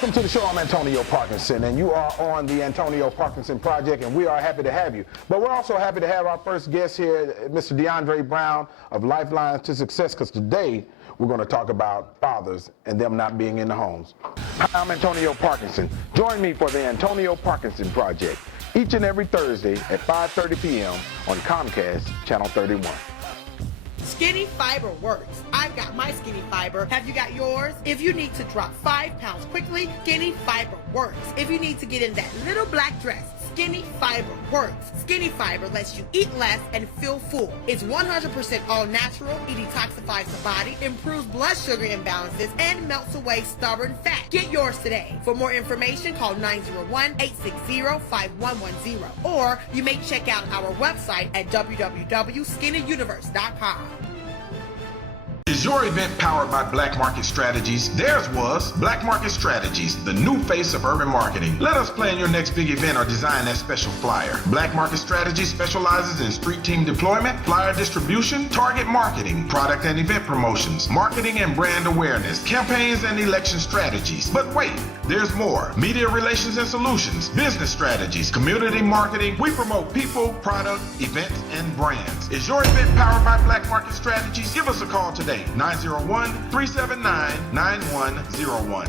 Welcome to the show. I'm Antonio Parkinson, and you are on the Antonio Parkinson Project, and we are happy to have you. But we're also happy to have our first guest here, Mr. DeAndre Brown of Lifeline to Success, because today we're going to talk about fathers and them not being in the homes. Hi, I'm Antonio Parkinson. Join me for the Antonio Parkinson Project each and every Thursday at 5:30 p.m. on Comcast, Channel 31. Skinny Fiber works. I've got my Skinny Fiber. Have you got yours? If you need to drop 5 pounds quickly, Skinny Fiber works. If you need to get in that little black dress, Skinny Fiber works. Skinny Fiber lets you eat less and feel full. It's 100% all natural. It detoxifies the body, improves blood sugar imbalances, and melts away stubborn fat. Get yours today. For more information, call 901-860-5110. Or you may check out our website at www.skinnyuniverse.com. Is your event powered by Black Market Strategies? Theirs was Black Market Strategies, the new face of urban marketing. Let us plan your next big event or design that special flyer. Black Market Strategies specializes in street team deployment, flyer distribution, target marketing, product and event promotions, marketing and brand awareness, campaigns and election strategies. But wait, there's more. Media relations and solutions, business strategies, community marketing. We promote people, product, events, and brands. Is your event powered by Black Market Strategies? Give us a call today. 901-379-9101.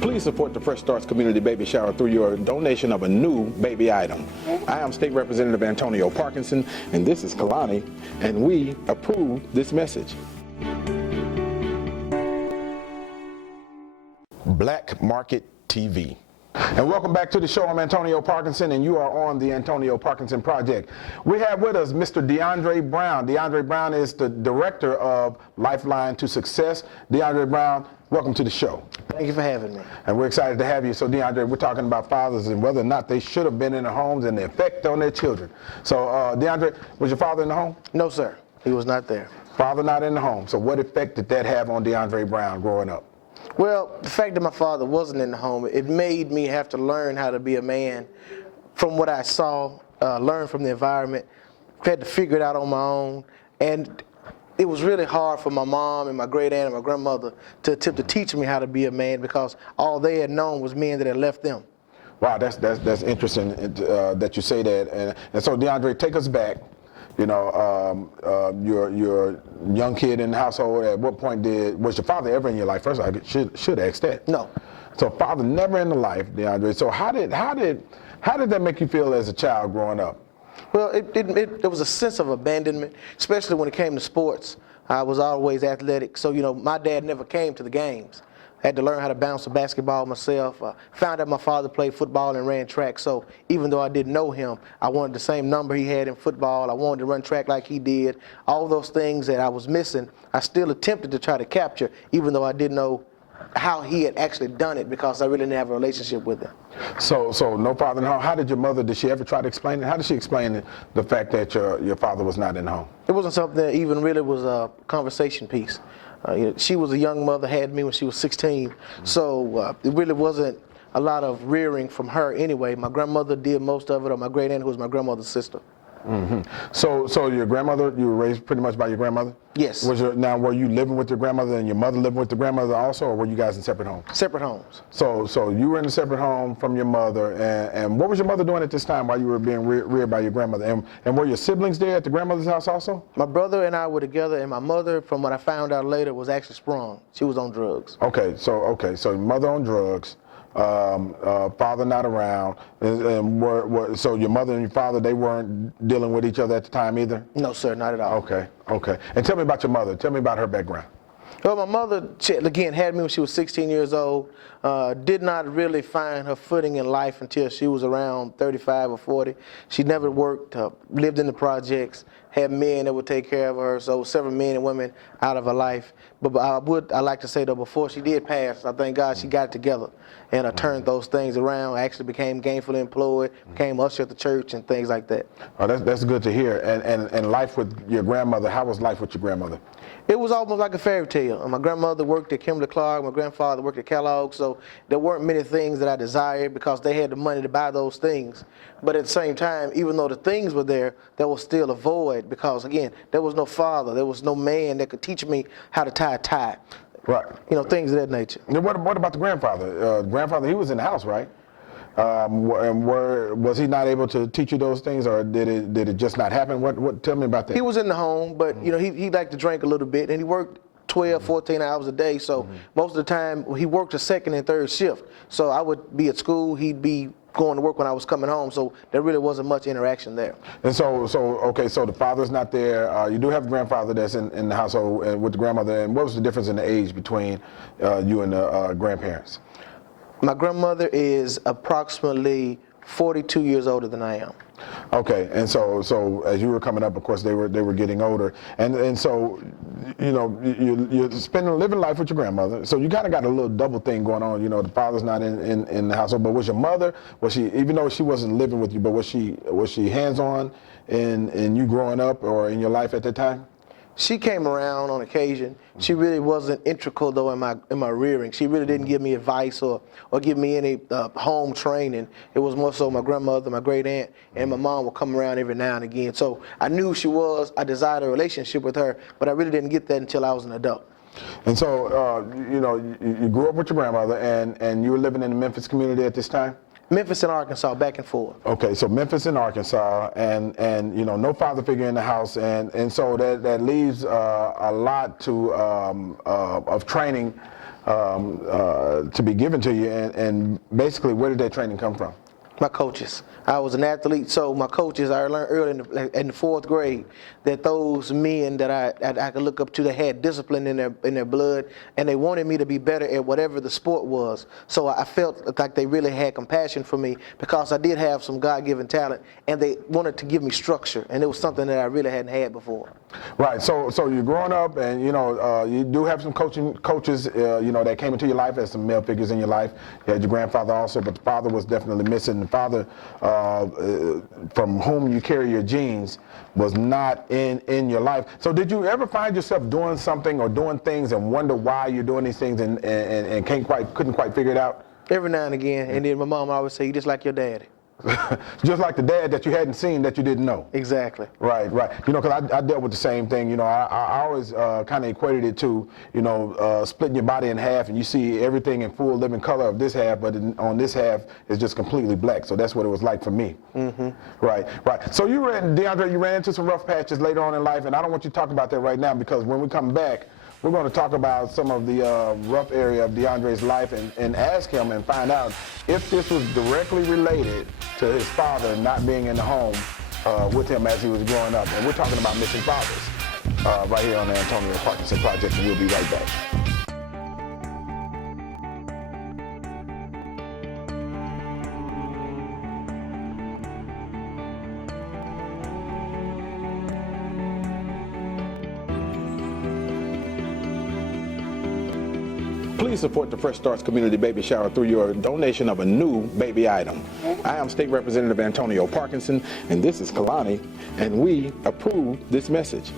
Please support the Fresh Starts Community Baby Shower through your donation of a new baby item. I am State Representative Antonio Parkinson, and this is Kalani, and we approve this message. Black Market TV. And welcome back to the show. I'm Antonio Parkinson, and you are on the Antonio Parkinson Project. We have with us Mr. DeAndre Brown. DeAndre Brown is the director of Lifeline to Success. DeAndre Brown, welcome to the show. Thank you for having me. And we're excited to have you. So, DeAndre, we're talking about fathers and whether or not they should have been in their homes and the effect on their children. So, DeAndre, was your father in the home? No, sir. He was not there. Father not in the home. So what effect did that have on DeAndre Brown growing up? Well, the fact that my father wasn't in the home, it made me have to learn how to be a man from what I saw, learn from the environment. I had to figure it out on my own. And it was really hard for my mom and my great aunt and my grandmother to attempt to teach me how to be a man because all they had known was men that had left them. Wow, that's interesting that you say that. And so, DeAndre, take us back. You know, you're a young kid in the household. At what point was your father ever in your life? First, I should ask that. No. So, father never in the life, DeAndre. So, how did that make you feel as a child growing up? Well, there was a sense of abandonment, especially when it came to sports. I was always athletic, so my dad never came to the games. I had to learn how to bounce a basketball myself. Found out my father played football and ran track, so even though I didn't know him, I wanted the same number he had in football. I wanted to run track like he did. All those things that I was missing, I still attempted to try to capture, even though I didn't know how he had actually done it because I really didn't have a relationship with him. So no father in the home. How did your mother, did she ever try to explain it? How did she explain the fact that your father was not in the home? It wasn't something that even really was a conversation piece. She was a young mother, had me when she was 16, so it really wasn't a lot of rearing from her anyway. My grandmother did most of it, or my great aunt, who was my grandmother's sister. Mm-hmm. So your grandmother, you were raised pretty much by your grandmother? Yes. Now, were you living with your grandmother and your mother living with the grandmother also, or were you guys in separate homes? Separate homes. So you were in a separate home from your mother, and what was your mother doing at this time while you were being reared by your grandmother? And were your siblings there at the grandmother's house also? My brother and I were together, and my mother, from what I found out later, was actually sprung. She was on drugs. Okay, so mother on drugs. Father not around, so your mother and your father, they weren't dealing with each other at the time either? No, sir, not at all. Okay. And tell me about your mother. Tell me about her background. Well, my mother, again, had me when she was 16 years old. Did not really find her footing in life until she was around 35 or 40. She never worked, lived in the projects, had men that would take care of her, so several men and women out of her life. But I like to say, though, before she did pass, I thank God she got it together and turned those things around, actually became gainfully employed, became usher at the church and things like that. Oh, that's good to hear. And life with your grandmother, how was life with your grandmother? It was almost like a fairy tale. My grandmother worked at Kimberly-Clark, my grandfather worked at Kellogg, so there weren't many things that I desired because they had the money to buy those things. But at the same time, even though the things were there was still a void because, again, there was no father, there was no man that could teach me how to tie a tie. Right. You know, things of that nature. And what about the grandfather? Grandfather, he was in the house, right? And was he not able to teach you those things, or did it just not happen? Tell me about that. He was in the home, but you know, he liked to drink a little bit, and he worked 12, 14 hours a day. So most of the time, he worked a second and third shift. So I would be at school, he'd be going to work when I was coming home. So there really wasn't much interaction there. And so the father's not there. You do have a grandfather that's in the household with the grandmother. And what was the difference in the age between you and the grandparents? My grandmother is approximately 42 years older than I am. Okay, and so as you were coming up, of course, they were getting older, and so you know you're living life with your grandmother, so you kind of got a little double thing going on. You know, the father's not in the household, but was your mother? Was she, even though she wasn't living with you, but was she hands-on in you growing up or in your life at that time? She came around on occasion. She really wasn't integral though in my rearing. She really didn't give me advice or give me any home training. It was more so my grandmother, my great aunt, and my mom would come around every now and again. So I knew who she was. I desired a relationship with her, but I really didn't get that until I was an adult. And so you know, you grew up with your grandmother, and you were living in the Memphis community at this time? Memphis and Arkansas, back and forth. Okay, so Memphis and Arkansas, and you know, no father figure in the house, and so that leaves a lot of training to be given to you, and basically, where did that training come from? My coaches. I was an athlete, so my coaches, I learned early in the fourth grade that those men that I could look up to, that had discipline in their blood, and they wanted me to be better at whatever the sport was. So I felt like they really had compassion for me because I did have some God-given talent, and they wanted to give me structure, and it was something that I really hadn't had before. Right. So you're growing up, and you know you do have some coaches, you know, that came into your life as some male figures in your life. You had your grandfather also, but the father was definitely missing. The father, from whom you carry your genes, was not in your life. So did you ever find yourself doing something or doing things and wonder why you're doing these things and couldn't quite figure it out? Every now and again, and then my mom always say, "You just like your daddy." Just like the dad that you hadn't seen that you didn't know. Exactly. Right. You know, because I dealt with the same thing. You know, I always kind of equated it to, you know, splitting your body in half, and you see everything in full living color of this half, but on this half it's just completely black. So that's what it was like for me. Mm-hmm. Right. So DeAndre, you ran into some rough patches later on in life, and I don't want you to talk about that right now, because when we come back, we're going to talk about some of the rough area of DeAndre's life and ask him and find out if this was directly related to his father not being in the home with him as he was growing up. And we're talking about missing fathers right here on the Antonio Parkinson Project, and we'll be right back. Please support the Fresh Starts Community Baby Shower through your donation of a new baby item. I am State Representative Antonio Parkinson, and this is Kalani, and we approve this message.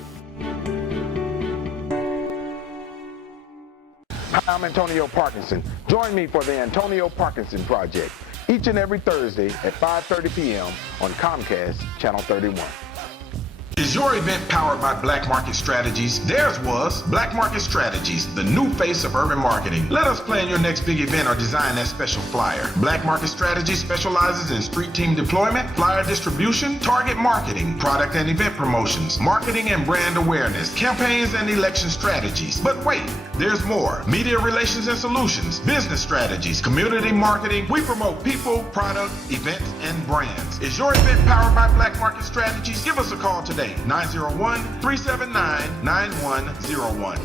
Hi, I'm Antonio Parkinson. Join me for the Antonio Parkinson Project each and every Thursday at 5:30 p.m. on Comcast, Channel 31. Is your event powered by Black Market Strategies? Theirs was Black Market Strategies, the new face of urban marketing. Let us plan your next big event or design that special flyer. Black Market Strategies specializes in street team deployment, flyer distribution, target marketing, product and event promotions, marketing and brand awareness, campaigns and election strategies. But wait, there's more. Media relations and solutions, business strategies, community marketing. We promote people, product, events, and brands. Is your event powered by Black Market Strategies? Give us a call today. 901-379-9101.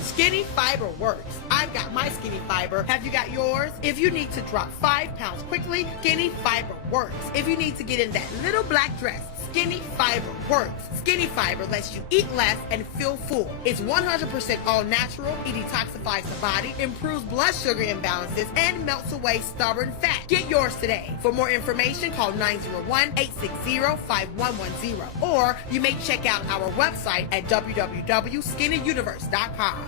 Skinny Fiber works. I've got my Skinny Fiber. Have you got yours? If you need to drop 5 pounds quickly, Skinny Fiber works. If you need to get in that little black dress, Skinny Fiber works. Skinny Fiber lets you eat less and feel full. It's 100% all natural. It detoxifies the body, improves blood sugar imbalances, and melts away stubborn fat. Get yours today. For more information, call 901-860-5110. Or you may check out our website at www.skinnyuniverse.com.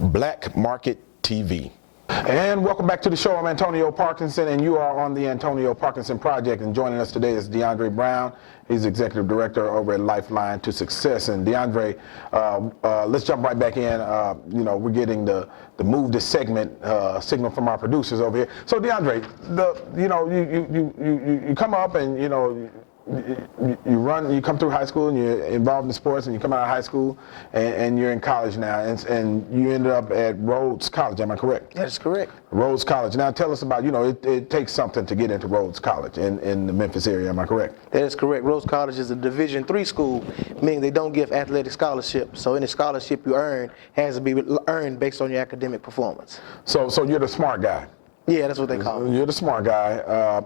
Black Market TV. And welcome back to the show. I'm Antonio Parkinson, and you are on the Antonio Parkinson Project. And joining us today is DeAndre Brown. He's executive director over at Lifeline to Success. And DeAndre, let's jump right back in. We're getting the move this segment signal from our producers over here. So DeAndre, you come up and you come through high school and you're involved in sports, and you come out of high school and you're in college now, and you ended up at Rhodes College. Am I correct? That is correct. Rhodes College. Now tell us about, it takes something to get into Rhodes College in the Memphis area. Am I correct? That is correct. Rhodes College is a Division III school, meaning they don't give athletic scholarships. So any scholarship you earn has to be earned based on your academic performance. So you're the smart guy. Yeah, that's what they call it. You're the smart guy,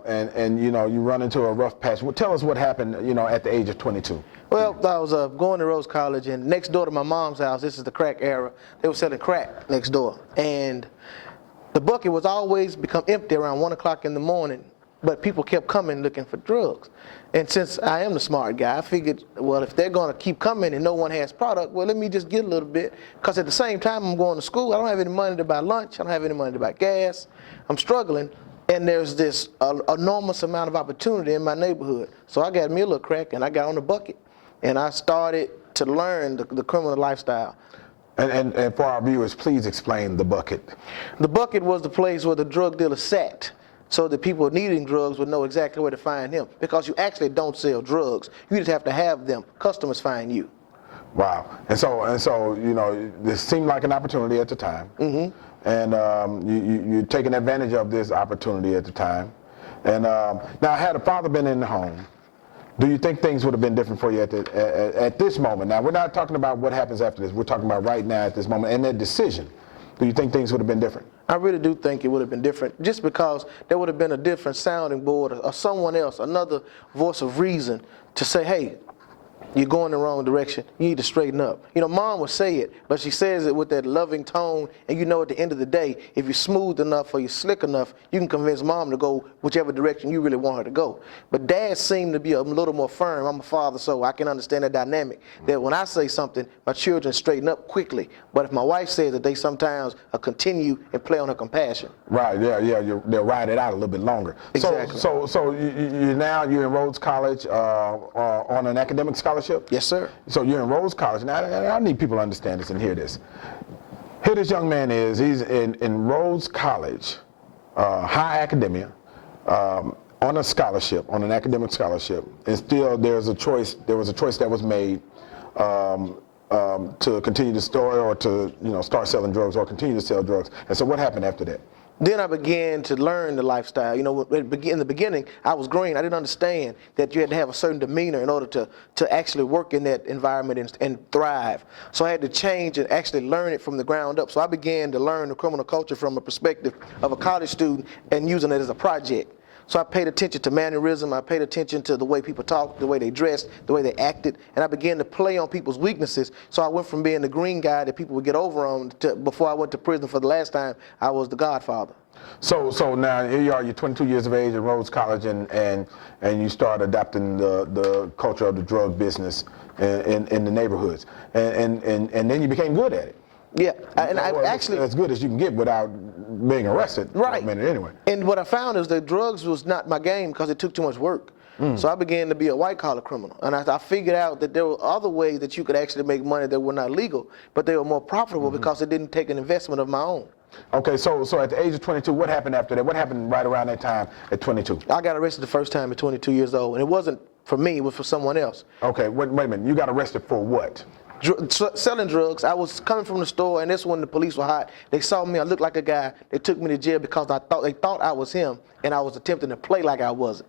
and you run into a rough patch. Well, tell us what happened, at the age of 22. Well, I was going to Rhodes College, and next door to my mom's house, this is the crack era, they were selling crack next door. And the bucket was always become empty around 1 o'clock in the morning, but people kept coming looking for drugs. And since I am the smart guy, I figured, well, if they're going to keep coming and no one has product, well, let me just get a little bit. Because at the same time I'm going to school, I don't have any money to buy lunch, I don't have any money to buy gas. I'm struggling, and there's this enormous amount of opportunity in my neighborhood. So I got me a little crack, and I got on the bucket, and I started to learn the criminal lifestyle. And for our viewers, please explain the bucket. The bucket was the place where the drug dealer sat, so that people needing drugs would know exactly where to find him. Because you actually don't sell drugs. You just have to have them. Customers find you. Wow. And so this seemed like an opportunity at the time. Mm-hmm. And you're taking advantage of this opportunity at the time. And now, had a father been in the home, do you think things would have been different for you at this moment? Now, we're not talking about what happens after this. We're talking about right now at this moment and that decision. Do you think things would have been different? I really do think it would have been different, just because there would have been a different sounding board or someone else, another voice of reason to say, hey, you're going the wrong direction. You need to straighten up. Mom would say it, but she says it with that loving tone, and at the end of the day, if you're smooth enough or you're slick enough, you can convince mom to go whichever direction you really want her to go. But dad seemed to be a little more firm. I'm a father, so I can understand that dynamic, that when I say something, my children straighten up quickly. But if my wife says that, they sometimes continue and play on her compassion. Right, yeah, they'll ride it out a little bit longer. Exactly. So you're in Rhodes College on an academic scholarship? Yes, sir. So you're in Rhodes College. Now, I need people to understand this and hear this. Here this young man is. He's in Rhodes College, high academia, on a scholarship, on an academic scholarship. And still there was a choice that was made to continue to store or to start selling drugs or continue to sell drugs. And so what happened after that? Then I began to learn the lifestyle. In the beginning, I was green. I didn't understand that you had to have a certain demeanor in order to actually work in that environment and thrive. So I had to change and actually learn it from the ground up. So I began to learn the criminal culture from a perspective of a college student and using it as a project. So I paid attention to mannerism, I paid attention to the way people talked, the way they dressed, the way they acted, and I began to play on people's weaknesses. So I went from being the green guy that people would get over on to, before I went to prison for the last time, I was the godfather. So now here you are, you're 22 years of age at Rhodes College, and you start adopting the culture of the drug business in the neighborhoods, and then you became good at it. Yeah, and I actually as good as you can get without being arrested. Right. For a minute anyway. And what I found is that drugs was not my game because it took too much work. So I began to be a white-collar criminal, and I figured out that there were other ways that you could actually make money that were not legal, but they were more profitable because it didn't take an investment of my own. Okay, so at the age of 22, what happened after that? What happened right around that time at 22? I got arrested the first time at 22 years old, and it wasn't for me, it was for someone else. Okay, wait a minute. You got arrested for what? Selling drugs. I was coming from the store, and this when the police were hot. They saw me, I looked like a guy. They took me to jail because they thought I was him, and I was attempting to play like I wasn't.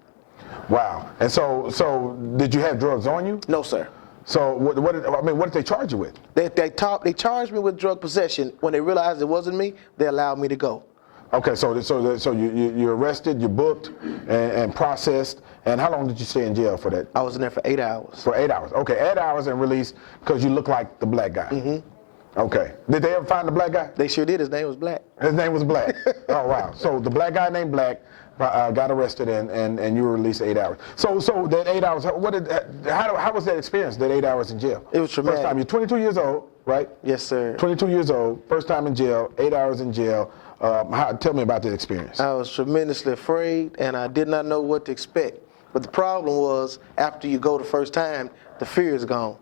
Wow. And so did you have drugs on you? No, sir. So what did they charge you with? They charged me with drug possession. When they realized it wasn't me, they allowed me to go. Okay, so you're arrested, you're booked, and processed. And how long did you stay in jail for that? I was in there for 8 hours. For 8 hours. Okay, 8 hours and released because you look like the black guy. Mm-hmm. Okay. Did they ever find the black guy? They sure did. His name was Black. His name was Black. Oh, wow. So the black guy named Black got arrested and you were released 8 hours. So that 8 hours, how was that experience, that 8 hours in jail? It was traumatic. First time, you're 22 years old, right? Yes, sir. 22 years old, first time in jail, 8 hours in jail. Tell me about that experience. I was tremendously afraid, and I did not know what to expect. But the problem was, after you go the first time, the fear is gone.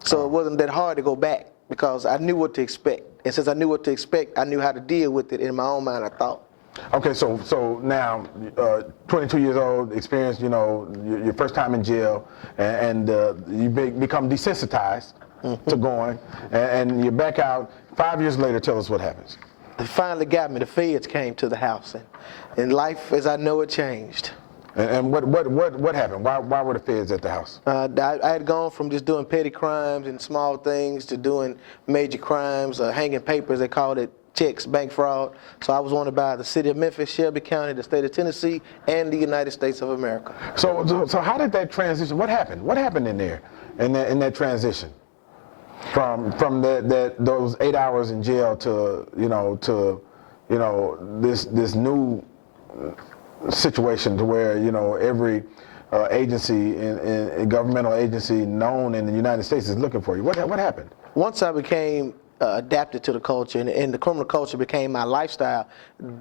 So it wasn't that hard to go back because I knew what to expect. And since I knew what to expect, I knew how to deal with it in my own mind, I thought. Okay, so now, 22 years old, experience, your first time in jail, and you become desensitized to going, and you're back out. 5 years later, tell us what happens. They finally got me. The feds came to the house, and life as I know it changed. And what happened? Why were the feds at the house? I had gone from just doing petty crimes and small things to doing major crimes, hanging papers, they called it, checks, bank fraud. So I was wanted by the city of Memphis, Shelby County, the state of Tennessee, and the United States of America. So how did that transition? What happened? What happened in there, in that transition, from those 8 hours in jail to this new situation to where every agency in governmental agency known in the United States is looking for you? What happened? Once I became adapted to the culture and the criminal culture became my lifestyle,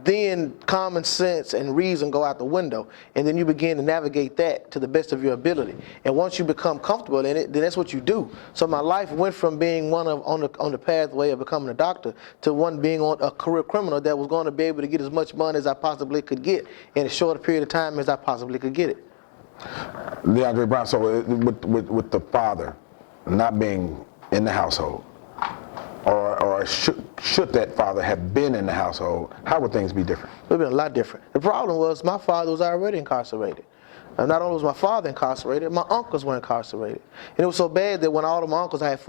then common sense and reason go out the window, and then you begin to navigate that to the best of your ability. And once you become comfortable in it, then that's what you do. So my life went from being one on the pathway of becoming a doctor to one being on a career criminal that was going to be able to get as much money as I possibly could get in a shorter period of time as I possibly could get it. DeAndre Brown, so with the father not being in the household, or should that father have been in the household, how would things be different? It would have been a lot different. The problem was my father was already incarcerated. And not only was my father incarcerated, my uncles were incarcerated. And it was so bad that when all of my uncles, I had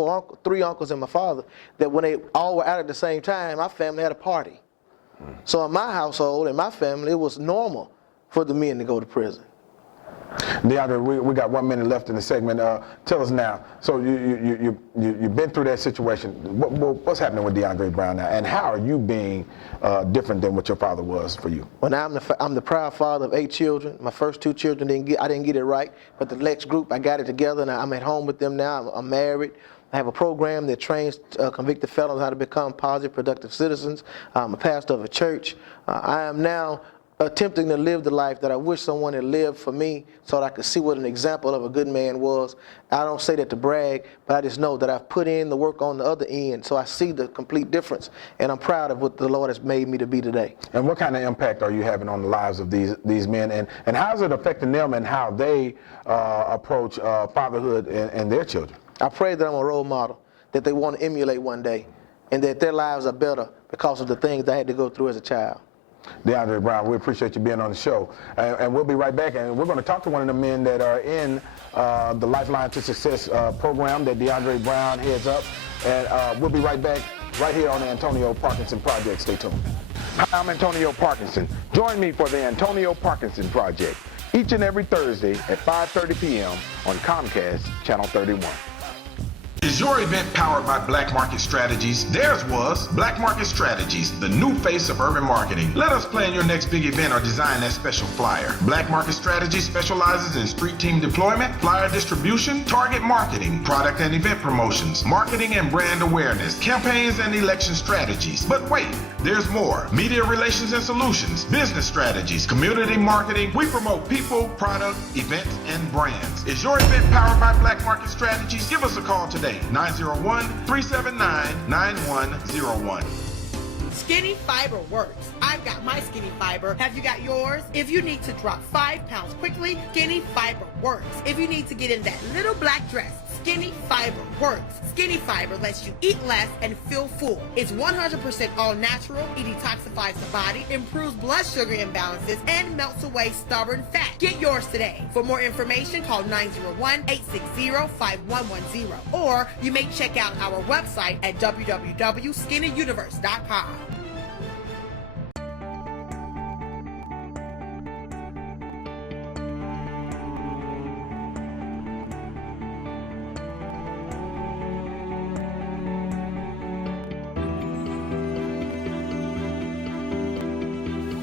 three uncles and my father, that when they all were out at the same time, my family had a party. So in my household, in my family, it was normal for the men to go to prison. DeAndre, we got 1 minute left in the segment. Tell us now. So you've been through that situation. What's happening with DeAndre Brown now, and how are you being different than what your father was for you? Well, now I'm the proud father of 8 children. My first 2 children I didn't get it right, but the next group I got it together, and I'm at home with them now. I'm married. I have a program that trains convicted felons how to become positive, productive citizens. I'm a pastor of a church. I am now attempting to live the life that I wish someone had lived for me so that I could see what an example of a good man was. I don't say that to brag, but I just know that I've put in the work on the other end, so I see the complete difference, and I'm proud of what the Lord has made me to be today. And what kind of impact are you having on the lives of these men, and how is it affecting them and how they approach fatherhood and their children? I pray that I'm a role model that they want to emulate one day, and that their lives are better because of the things I had to go through as a child. DeAndre Brown, we appreciate you being on the show. And we'll be right back, and we're going to talk to one of the men that are in the Lifeline to Success program that DeAndre Brown heads up. And we'll be right back right here on the Antonio Parkinson Project. Stay tuned. Hi, I'm Antonio Parkinson. Join me for the Antonio Parkinson Project each and every Thursday at 5:30 p.m. on Comcast, Channel 31. Is your event powered by Black Market Strategies? Theirs was Black Market Strategies, the new face of urban marketing. Let us plan your next big event or design that special flyer. Black Market Strategies specializes in street team deployment, flyer distribution, target marketing, product and event promotions, marketing and brand awareness, campaigns and election strategies. But wait, there's more. Media relations and solutions, business strategies, community marketing. We promote people, product, events, and brands. Is your event powered by Black Market Strategies? Give us a call today. 901-379-9101. Skinny Fiber works. I've got my Skinny Fiber. Have you got yours? If you need to drop 5 pounds quickly, Skinny Fiber works. If you need to get in that little black dress, Skinny Fiber works. Skinny Fiber lets you eat less and feel full. It's 100% all natural. It detoxifies the body, improves blood sugar imbalances, and melts away stubborn fat. Get yours today. For more information, call 901-860-5110. Or you may check out our website at www.skinnyuniverse.com.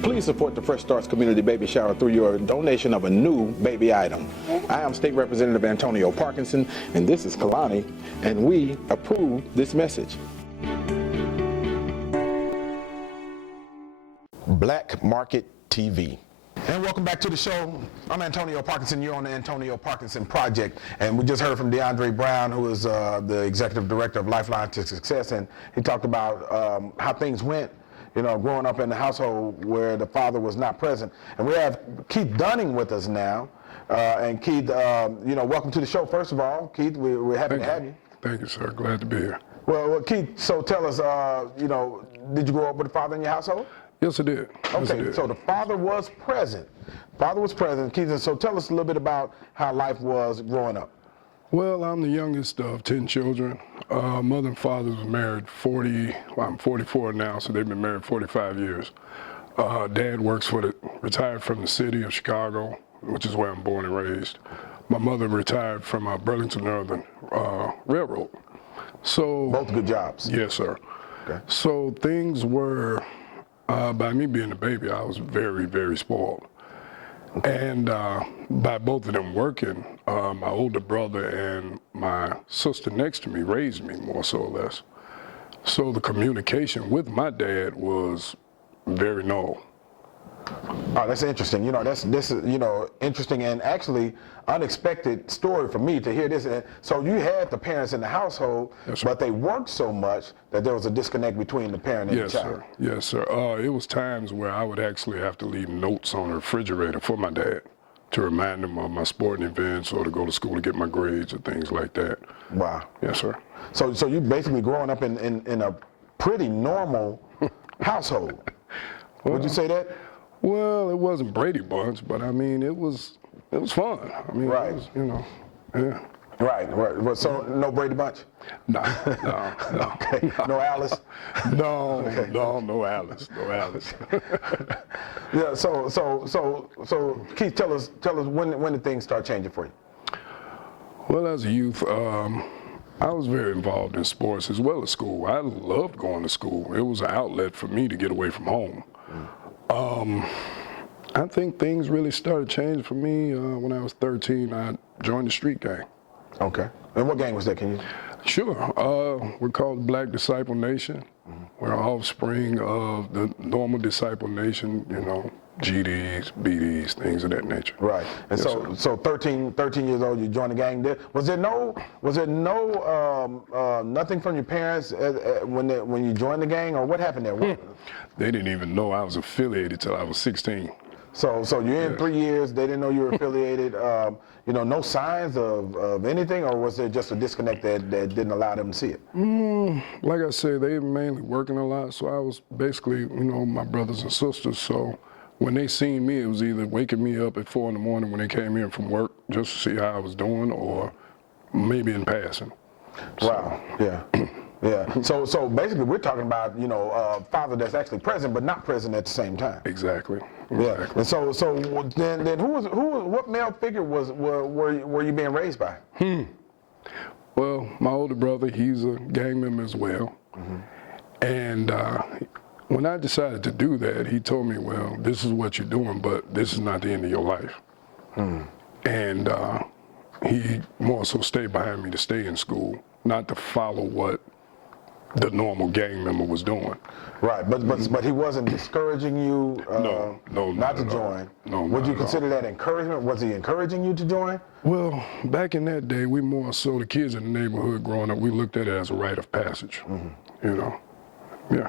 Please support the Fresh Starts Community Baby Shower through your donation of a new baby item. I am State Representative Antonio Parkinson, and this is Kalani, and we approve this message. Black Market TV. And welcome back to the show. I'm Antonio Parkinson. You're on the Antonio Parkinson Project. And we just heard from DeAndre Brown, who is the Executive Director of Lifeline to Success. And he talked about how things went, you know, growing up in the household where the father was not present. And we have Keith Dunning with us now. And Keith, you know, welcome to the show, first of all. Keith, we're happy to have you. Thank you, sir. Glad to be here. Well, Keith, so tell us, you know, did you grow up with a father in your household? Yes, I did. Yes, I Okay, did. so the father was present. Father was present. Keith, so tell us a little bit about how life was growing up. Well, I'm the youngest of 10 children. Mother and father was married I'm 44 now, so they've been married 45 years. Dad retired from the city of Chicago, which is where I'm born and raised. My mother retired from Burlington Northern Railroad. So Both good jobs. Yes, sir. Okay. So things were, by me being a baby, I was very, very spoiled. And by both of them working, my older brother and my sister next to me raised me, more so or less. So the communication with my dad was very null. Oh, that's interesting. You know, this is, you know, interesting and actually unexpected story for me to hear this. And so you had the parents in the household, Yes, sir. but they worked so much that there was a disconnect between the parent and Yes, the child. sir. Yes, sir. It was times where I would actually have to leave notes on the refrigerator for my dad to remind him of my sporting events or to go to school to get my grades or things like that. Wow. Yes, sir. So you basically growing up in a pretty normal household. Would you say that? Well, it wasn't Brady Bunch, but I mean, it was fun. I mean, Right. It was, you know, yeah. Right. Well, so no Brady Bunch? No. Okay. No Alice? No Alice. Yeah, so Keith, tell us when did things start changing for you? Well, as a youth, I was very involved in sports as well as school. I loved going to school. It was an outlet for me to get away from home. I think things really started changing for me when I was 13. I joined the street gang. Okay. And what gang was that? Can you? Sure. We're called Black Disciple Nation. We're offspring of the normal Disciple Nation, you know, GDs, BDs, things of that nature. Right. And Yes, so 13 years old, you joined the gang. Was there no nothing from your parents when you joined the gang, or what happened there? They didn't even know I was affiliated till I was 16. So you're in 3 years. They didn't know you were affiliated. You know, no signs of anything, or was there just a disconnect that didn't allow them to see it? Like I said, they were mainly working a lot, so I was basically, you know, my brothers and sisters. So when they seen me, it was either waking me up at 4 in the morning when they came in from work just to see how I was doing, or maybe in passing. Wow. Yeah. Yeah. So basically, we're talking about, you know, a father that's actually present but not present at the same time. Exactly. Yeah. And so then what male figure were you being raised by? Well, my older brother, he's a gang member as well. And when I decided to do that, he told me, well, this is what you're doing, but this is not the end of your life. And he more so stayed behind me to stay in school, not to follow what the normal gang member was doing. Right, but he wasn't discouraging you not to join. No, Would not you at consider that encouragement? Was he encouraging you to join? Well, back in that day, we more so, the kids in the neighborhood growing up, we looked at it as a rite of passage, you know, yeah.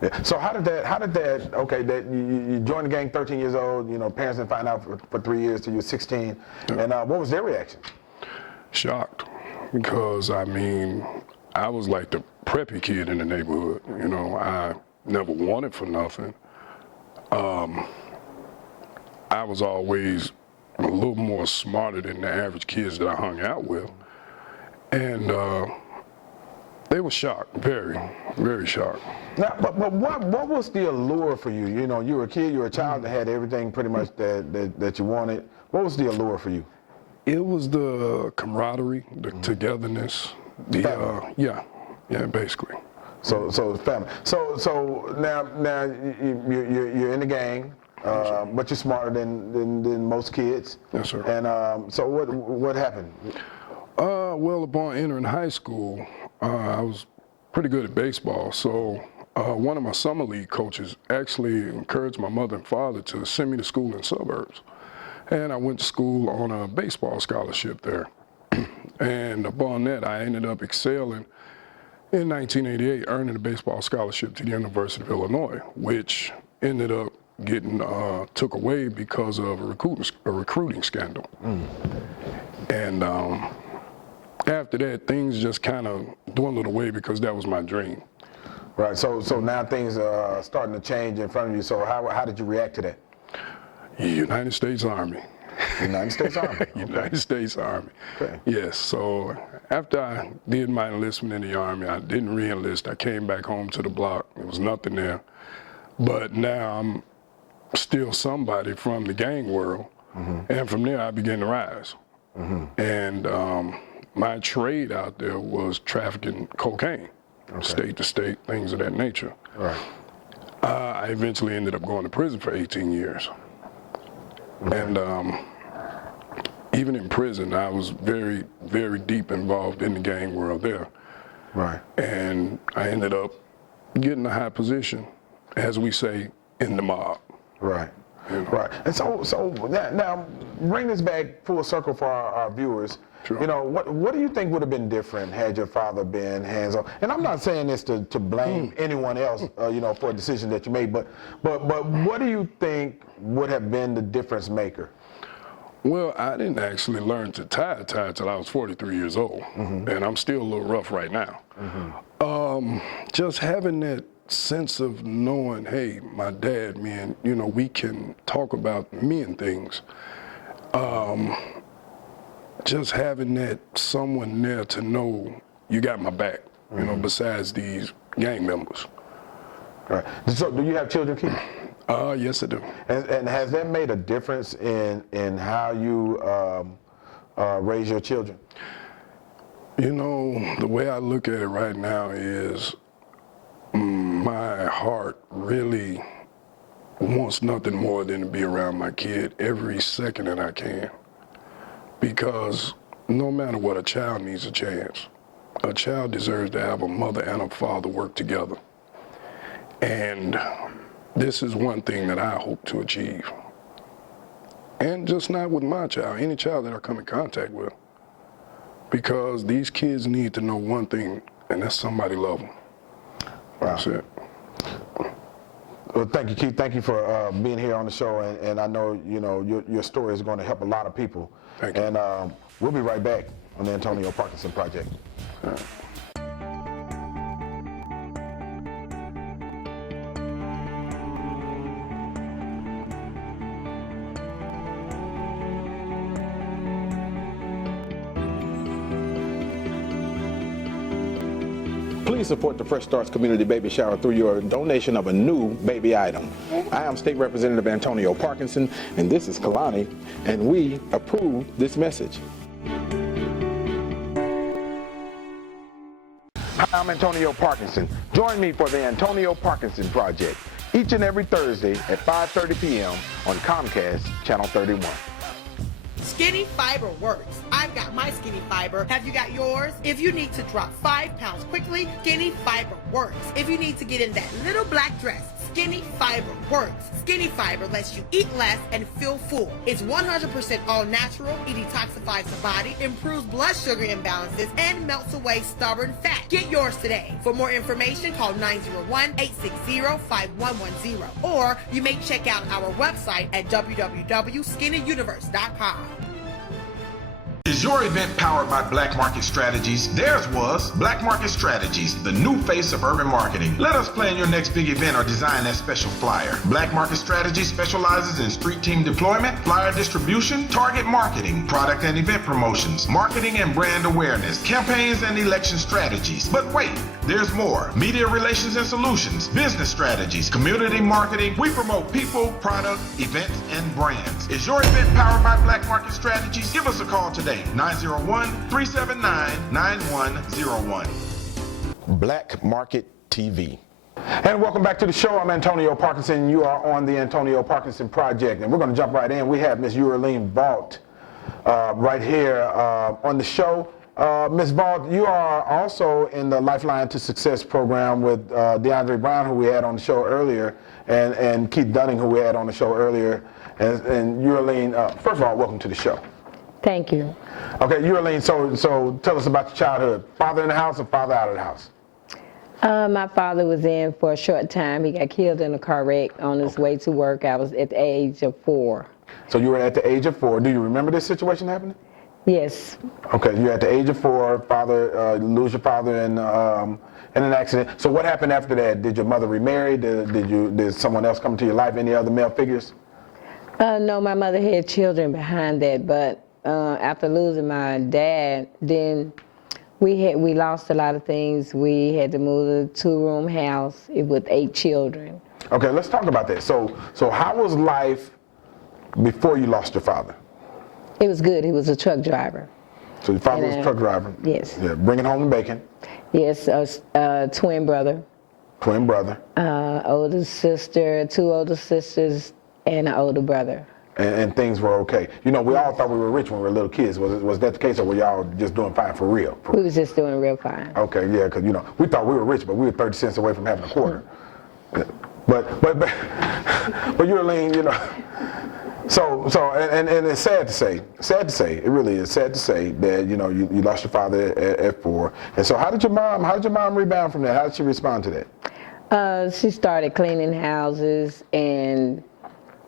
Yeah. So how did that? Okay, that you joined the gang 13 years old. You know, parents didn't find out for 3 years till you were 16. And what was their reaction? Shocked, because I mean, I was like the preppy kid in the neighborhood. You know, I never wanted for nothing. I was always a little more smarter than the average kids that I hung out with. And they were shocked, very, very shocked. Now, but what was the allure for you? You know, you were a kid, you were a child that had everything pretty much that you wanted. What was the allure for you? It was the camaraderie, the togetherness, yeah, basically. So family. So now you're in the gang, but you're smarter than most kids. Yes, sir. And so what happened? Well, upon entering high school, I was pretty good at baseball. So one of my summer league coaches actually encouraged my mother and father to send me to school in suburbs. And I went to school on a baseball scholarship there. And upon that, I ended up excelling in 1988, earning a baseball scholarship to the University of Illinois, which ended up getting took away because of a recruiting scandal. And after that, things just kind of dwindled away because that was my dream. Right. So now things are starting to change in front of you. So how did you react to that? United States Army. United States Army. Okay. United States Army. Okay. Yes. So after I did my enlistment in the Army, I didn't re-enlist. I came back home to the block. There was nothing there. But now I'm still somebody from the gang world. And from there, I began to rise. And my trade out there was trafficking cocaine, state to state, things of that nature. Right. I eventually ended up going to prison for 18 years. And even in prison, I was very, very deep involved in the gang world there. Right. And I ended up getting a high position, as we say, in the mob. Right. Right. And so now bring this back full circle for our viewers. Sure. You know, what do you think would have been different had your father been hands-on? And I'm not saying this to blame anyone else, you know, for a decision that you made, but what do you think would have been the difference maker? Well, I didn't actually learn to tie a tie till I was 43 years old, and I'm still a little rough right now. Just having that sense of knowing, hey, my dad, man, you know, we can talk about men things. Just having that someone there to know you got my back, you know, besides these gang members. Right. So do you have children, Keith? Yes, I do. And has that made a difference in how you raise your children? You know, the way I look at it right now is my heart really wants nothing more than to be around my kid every second that I can. Because no matter what, a child needs a chance. A child deserves to have a mother and a father work together. And this is one thing that I hope to achieve. And just not with my child, any child that I come in contact with. Because these kids need to know one thing, and that's somebody love them. Wow. That's it. Well, thank you, Keith. Thank you for being here on the show, and I know your story is going to help a lot of people. Thank you. And we'll be right back on the Antonio Parkinson Project. All right. Please support the Fresh Starts Community Baby Shower through your donation of a new baby item. I am State Representative Antonio Parkinson, and this is Kalani, and we approve this message. Hi, I'm Antonio Parkinson. Join me for the Antonio Parkinson Project each and every Thursday at 5:30 p.m. on Comcast, Channel 31. Skinny Fiber works. I've got my Skinny Fiber. Have you got yours? If you need to drop 5 pounds quickly, Skinny Fiber works. If you need to get in that little black dress, Skinny Fiber works. Skinny Fiber lets you eat less and feel full. It's 100% all natural. It detoxifies the body, improves blood sugar imbalances, and melts away stubborn fat. Get yours today. For more information, call 901-860-5110. Or you may check out our website at www.skinnyuniverse.com. Is your event powered by Black Market Strategies? Theirs was Black Market Strategies, the new face of urban marketing. Let us plan your next big event or design that special flyer. Black Market Strategies specializes in street team deployment, flyer distribution, target marketing, product and event promotions, marketing and brand awareness, campaigns and election strategies. But wait, there's more. Media relations and solutions, business strategies, community marketing. We promote people, product, events, and brands. Is your event powered by Black Market Strategies? Give us a call today. 901-379-9101. Black Market TV. And welcome back to the show. I'm Antonio Parkinson. You are on the Antonio Parkinson Project, and we're going to jump right in. We have Miss Uraline Vaught right here on the show. Ms. Vaught, you are also in the Lifeline to Success program with DeAndre Brown, who we had on the show earlier, and Keith Dunning, who we had on the show earlier. And Uraline, first of all, welcome to the show. Thank you. Okay, Uraline, so tell us about your childhood. Father in the house or father out of the house? My father was in for a short time. He got killed in a car wreck on his way to work. I was at the age of 4. So you were at the age of 4. Do you remember this situation happening? Yes. Okay, you're at the age of 4. Lose your father in an accident. So what happened after that? Did your mother remarry? Did someone else come into your life? Any other male figures? No, my mother had children behind that, but after losing my dad, then we lost a lot of things. We had to move to a 2-room house with 8 children. Okay, let's talk about that. So how was life before you lost your father? It was good. He was a truck driver. So your father was a truck driver? Yes. Yeah, bringing home the bacon. Yes, a twin brother. Twin brother. Older sister, 2 older sisters, and an older brother. And things were okay. You know, we all thought we were rich when we were little kids. Was that the case, or were y'all just doing fine for real? We was just doing real fine. Okay, yeah, because, you know, we thought we were rich, but we were 30 cents away from having a quarter. But Uraline, you know, and it's sad to say, it really is sad to say that, you know, you lost your father at 4. And so how did your mom rebound from that? How did she respond to that? She started cleaning houses and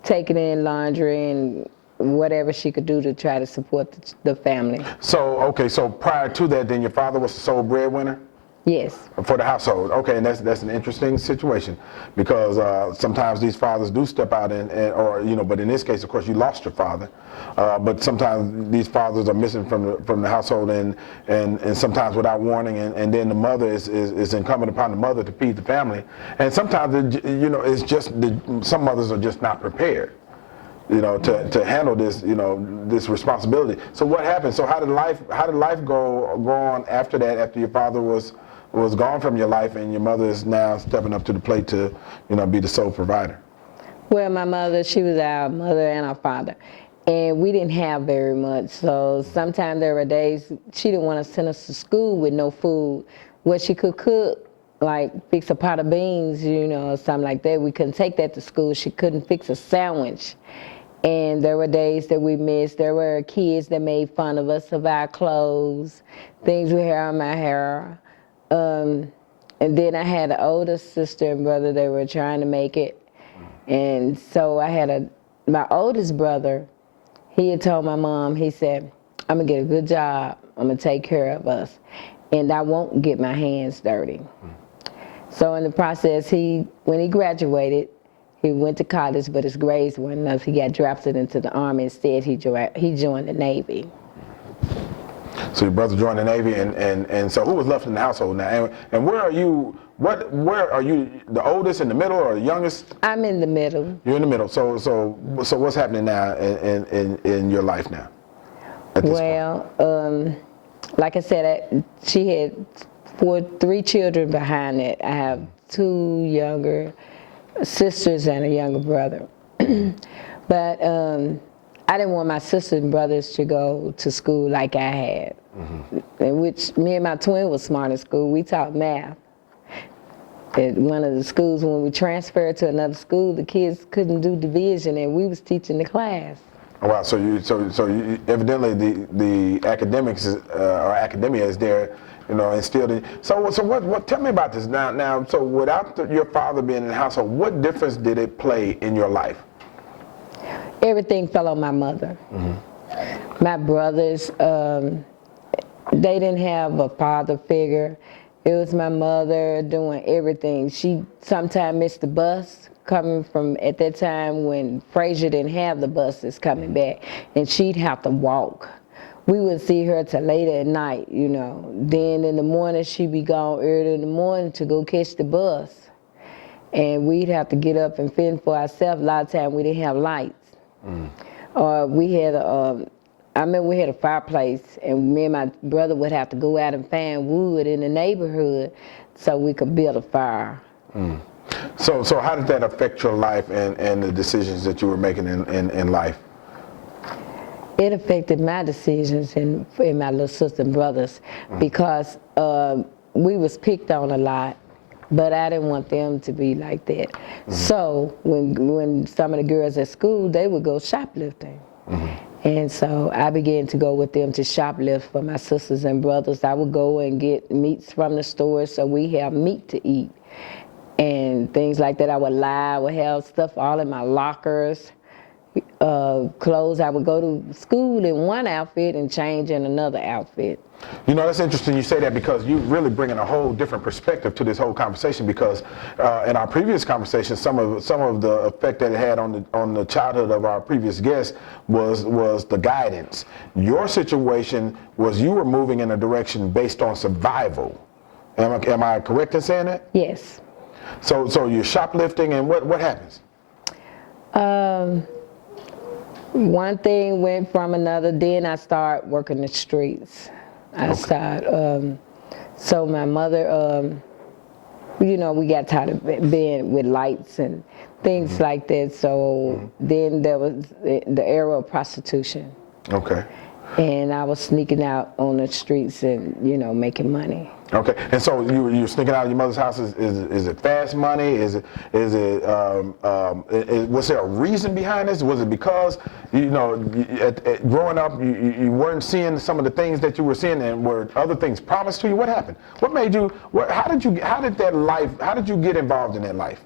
taking in laundry and whatever she could do to try to support the family. So prior to that, then your father was the sole breadwinner? Yes. For the household. Okay, and that's an interesting situation, because sometimes these fathers do step out but in this case, of course, you lost your father. But sometimes these fathers are missing from the household and sometimes without warning, and then the mother is incumbent upon the mother to feed the family. And sometimes, it's just some mothers are just not prepared, to handle this, this responsibility. So what happened? So how did life go on after that, after your father was gone from your life and your mother is now stepping up to the plate to, be the sole provider? Well, my mother, she was our mother and our father. And we didn't have very much. So sometimes there were days she didn't want to send us to school with no food. What she could cook, like fix a pot of beans, or something like that, we couldn't take that to school. She couldn't fix a sandwich. And there were days that we missed. There were kids that made fun of us, of our clothes, things we had on my hair. And then I had an older sister and brother. They were trying to make it. And so I had my oldest brother, he had told my mom, he said, I'm going to get a good job. I'm going to take care of us. And I won't get my hands dirty. So in the process, when he graduated, he went to college, but his grades weren't enough. He got drafted into the Army. Instead, he joined the Navy. So your brother joined the Navy, and so who was left in the household now? And where are you? Where are you? The oldest, in the middle, or the youngest? I'm in the middle. You're in the middle. So what's happening now in your life now? Well, like I said, she had 3 children behind it. I have 2 younger sisters and a younger brother. But I didn't want my sisters and brothers to go to school like I had, in which me and my twin was smart in school. We taught math. At one of the schools, when we transferred to another school, the kids couldn't do division, and we was teaching the class. Oh, wow. So you evidently the academics or academia is there, instilled in. So what? Tell me about this now. So without your father being in the household, what difference did it play in your life? Everything fell on my mother. My brothers, they didn't have a father figure. It was my mother doing everything. She sometimes missed the bus coming from, at that time when Frazier didn't have the buses coming back, and she'd have to walk. We would see her till late at night, Then in the morning, she'd be gone early in the morning to go catch the bus. And we'd have to get up and fend for ourselves. A lot of times we didn't have lights. Or we had I remember we had a fireplace, and me and my brother would have to go out and find wood in the neighborhood so we could build a fire. So how did that affect your life and the decisions that you were making in life? It affected my decisions and my little sister and brothers because we was picked on a lot, but I didn't want them to be like that. So when some of the girls at school, they would go shoplifting. And so I began to go with them to shoplift for my sisters and brothers. I would go and get meats from the store so we have meat to eat and things like that. I would lie, I would have stuff all in my lockers, clothes. I would go to school in one outfit and change in another outfit. You know, that's interesting you say that because you're really bringing a whole different perspective to this whole conversation because in our previous conversation, some of the effect that it had on the childhood of our previous guest was the guidance. Your situation was you were moving in a direction based on survival. Am I correct in saying that? Yes. So you're shoplifting and what happens? One thing went from another, then I started working the streets. I started, so my mother, you know, we got tired of being with lights and things like that, so then there was the era of prostitution. Okay. And I was sneaking out on the streets and, you know, making money. Okay, and so you're sneaking out of your mother's house. Is it fast money? Was there a reason behind this? Was it because growing up you weren't seeing some of the things that you were seeing, and were other things promised to you? What happened? What made you? How did you get involved in that life?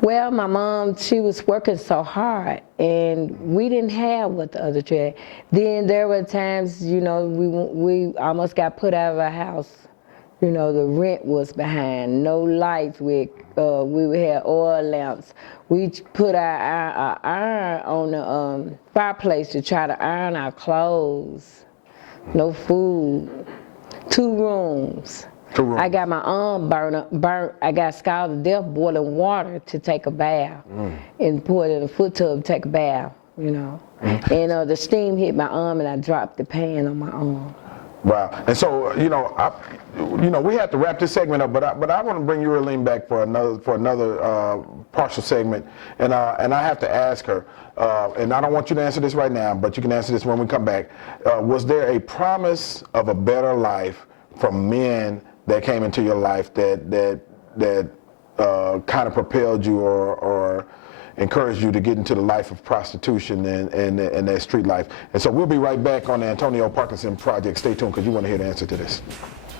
Well, my mom, she was working so hard, and we didn't have what the other had. Then there were times, you know, we almost got put out of our house. You know, the rent was behind, no lights. We had oil lamps. We put our iron on the fireplace to try to iron our clothes. No food. 2 rooms. I got my arm burnt. I got scalded to death boiling water to take a bath and pour it in a foot tub to take a bath, you know. And the steam hit my arm and I dropped the pan on my arm. Wow. And so, we have to wrap this segment up, but I want to bring Lifeline back for another partial segment, and I have to ask her, and I don't want you to answer this right now, but you can answer this when we come back. Was there a promise of a better life from men that came into your life that kind of propelled you or encouraged you to get into the life of prostitution and that street life? And so we'll be right back on the Antonio Parkinson Project. Stay tuned because you want to hear the answer to this.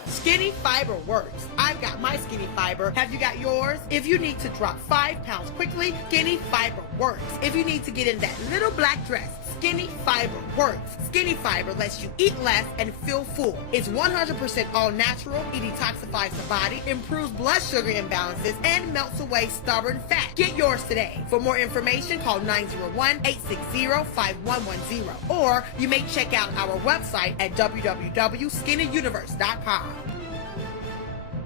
Skinny Fiber works. I've got my Skinny Fiber. Have you got yours? If you need to drop 5 pounds quickly, Skinny Fiber works. If you need to get in that little black dress, Skinny Fiber works. Skinny Fiber lets you eat less and feel full. It's 100% all natural. It detoxifies the body, improves blood sugar imbalances, and melts away stubborn fat. Get yours today. For more information, call 901-860-5110. Or you may check out our website at www.skinnyuniverse.com.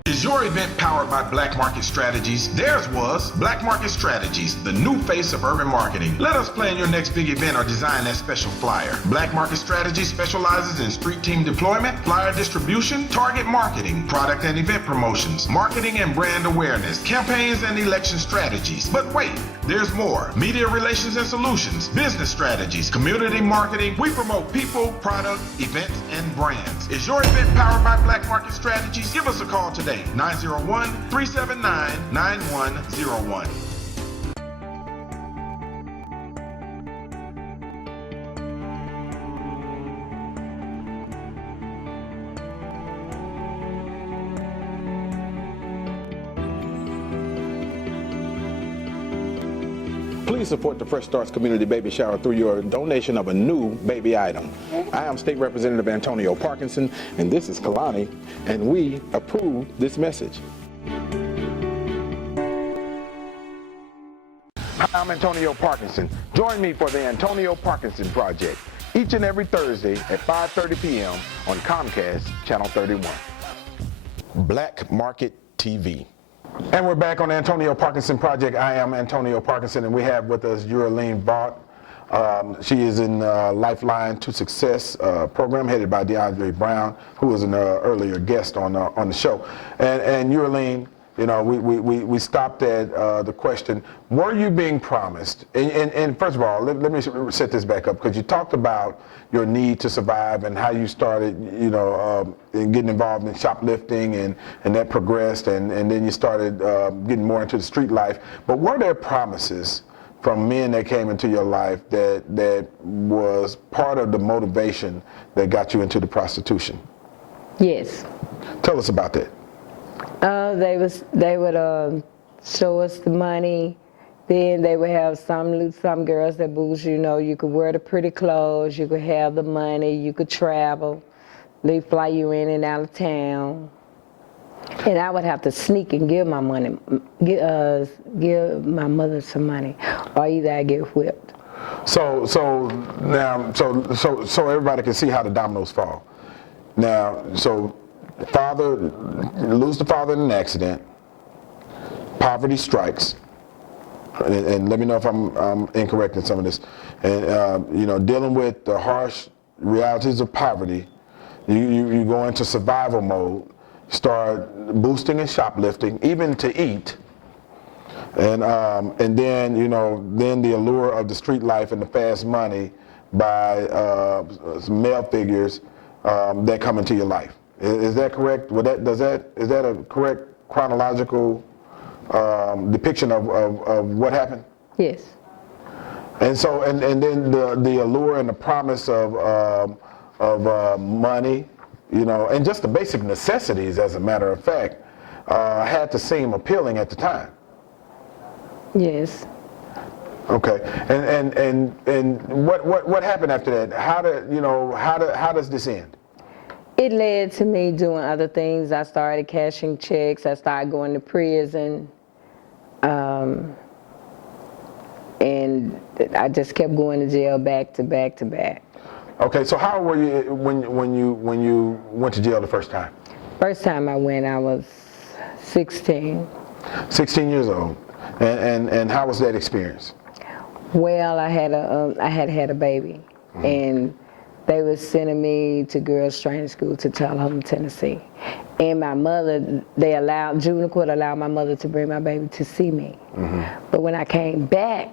Is your event powered by Black Market Strategies? Theirs was Black Market Strategies, the new face of urban marketing. Let us plan your next big event or design that special flyer. Black Market Strategies specializes in street team deployment, flyer distribution, target marketing, product and event promotions, marketing and brand awareness, campaigns and election strategies. But wait, there's more. Media relations and solutions, business strategies, community marketing. We promote people, product, events, and brands. Is your event powered by Black Market Strategies? Give us a call today. 901-379-9101. Please support the Fresh Starts Community Baby Shower through your donation of a new baby item. I am State Representative Antonio Parkinson, and this is Kalani, and we approve this message. Hi, I'm Antonio Parkinson. Join me for the Antonio Parkinson Project each and every Thursday at 5:30 p.m. on Comcast, Channel 31. Black Market TV. And we're back on the Antonio Parkinson Project. I am Antonio Parkinson, and we have with us Lifeline. She is in Lifeline to Success program headed by DeAndre Brown, who was an earlier guest on the show. And Urleen, you know, we stopped at the question, were you being promised? And first of all, let me set this back up, because you talked about your need to survive and how you started, you know, in getting involved in shoplifting, and that progressed, and then you started getting more into the street life. But were there promises from men that came into your life that was part of the motivation that got you into the prostitution? Yes. Tell us about that. They would show us the money. Then they would have some girls that boost, you know, you could wear the pretty clothes, you could have the money, you could travel. They fly you in and out of town. And I would have to sneak and give my money, give my mother some money, or either I get whipped. So everybody can see how the dominoes fall. Now, so lose the father in an accident, poverty strikes, and let me know if I'm incorrect in some of this. And you know, dealing with the harsh realities of poverty, you go into survival mode, start boosting and shoplifting, even to eat. And then, you know, then the allure of the street life and the fast money by some male figures that come into your life. Is that correct? Is that a correct chronological depiction of what happened? Yes. And so, and then the allure and the promise of money, you know, and just the basic necessities, as a matter of fact, had to seem appealing at the time. Yes. Okay. And what happened after that? How does this end? It led to me doing other things. I started cashing checks. I started going to prison. And I just kept going to jail back to back to back. Okay, so how were you when you went to jail the first time? First time I went, I was 16. 16 years old. And how was that experience? Well, I had a baby, and they was sending me to girls' training school to Tullahoma, Tennessee. And my mother, juvenile court allowed my mother to bring my baby to see me. But when I came back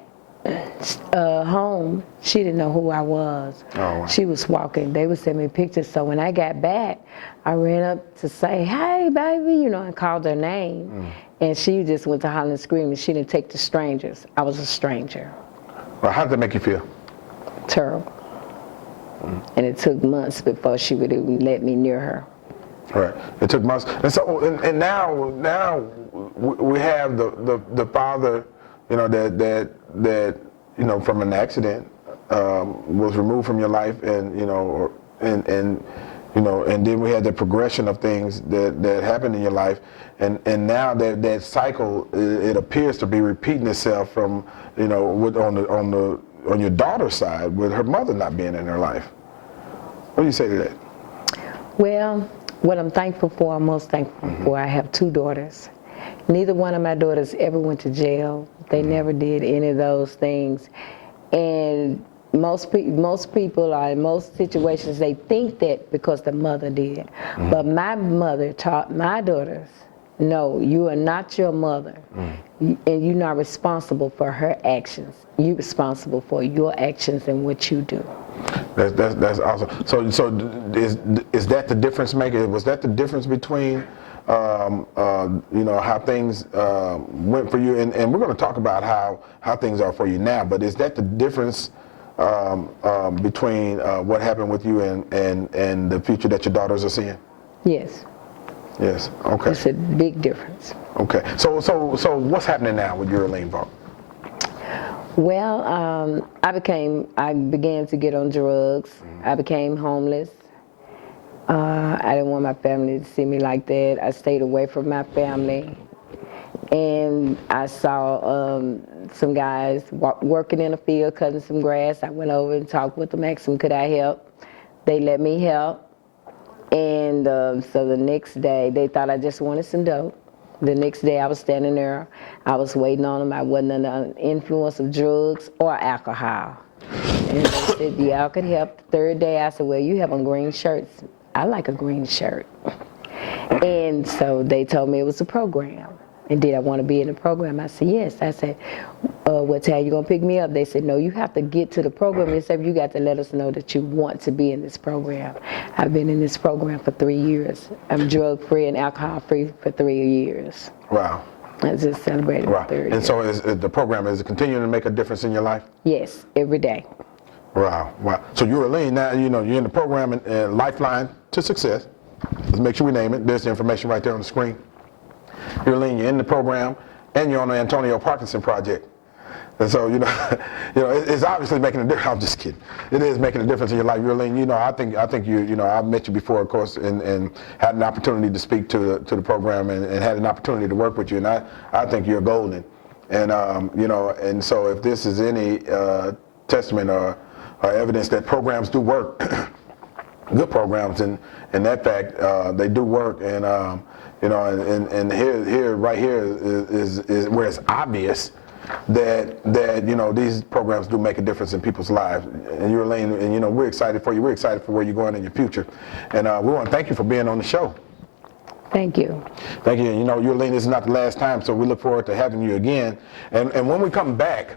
home, she didn't know who I was. Oh, wow. She was walking. They would send me pictures. So when I got back, I ran up to say, "Hey, baby," you know, and called her name. And she just went to hollering and screaming. She didn't take to strangers. I was a stranger. Well, how did that make you feel? Terrible. And it took months before she would even let me near her. Right. It took months. And so, and now we have the father, you know, that you know, from an accident was removed from your life, and you know, and you know, and then we had the progression of things that happened in your life, and now that cycle, it appears to be repeating itself from, you know, on your daughter's side, with her mother not being in her life. What do you say to that? Well, what I'm thankful for, I'm most thankful for, I have two daughters. Neither one of my daughters ever went to jail. They never did any of those things. And most people, or in most situations, they think that because the mother did. But my mother taught my daughters, no, you are not your mother, and you're not responsible for her actions. You're responsible for your actions and what you do. That's awesome. So is that the difference maker? Was that the difference between you know, how things went for you, and we're going to talk about how things are for you now, but is that the difference between what happened with you and the future that your daughters are seeing? Yes. Yes. Okay. It's a big difference. Okay. So what's happening now with Urleen Vault? Well, I began to get on drugs. I became homeless. I didn't want my family to see me like that. I stayed away from my family. And I saw some guys working in a field, cutting some grass. I went over and talked with them, asked them, could I help? They let me help. And so the next day, they thought I just wanted some dope. The next day, I was standing there. I was waiting on them. I wasn't under the influence of drugs or alcohol. And they said, y'all could help. The third day, I said, well, you have on green shirts. I like a green shirt. And so they told me it was a program. And did I want to be in the program? I said, yes. I said, what time you going to pick me up? They said, no, you have to get to the program yourself. You got to let us know that you want to be in this program. I've been in this program for 3 years. I'm drug-free and alcohol-free for 3 years. Wow. I just celebrated my third year. And so is the program, is it continuing to make a difference in your life? Yes, every day. Wow. So you're a lean now, you're in the program and Lifeline to Success. Let's make sure we name it. There's the information right there on the screen. You're lean, you're in the program, and you're on the Antonio Parkinson Project. And so, it's obviously making a difference. I'm just kidding. It is making a difference in your life. You're lean. I think I've met you before, of course, and had an opportunity to speak to the program and had an opportunity to work with you. And I think you're golden. And and so if this is any testament or evidence that programs do work, good programs, and that fact they do work, and and here right here is where it's obvious that these programs do make a difference in people's lives. And you're lean, and we're excited for you. We're excited for where you're going in your future, and we want to thank you for being on the show. Thank you. Thank you. You're lean. This is not the last time, so we look forward to having you again. And when we come back,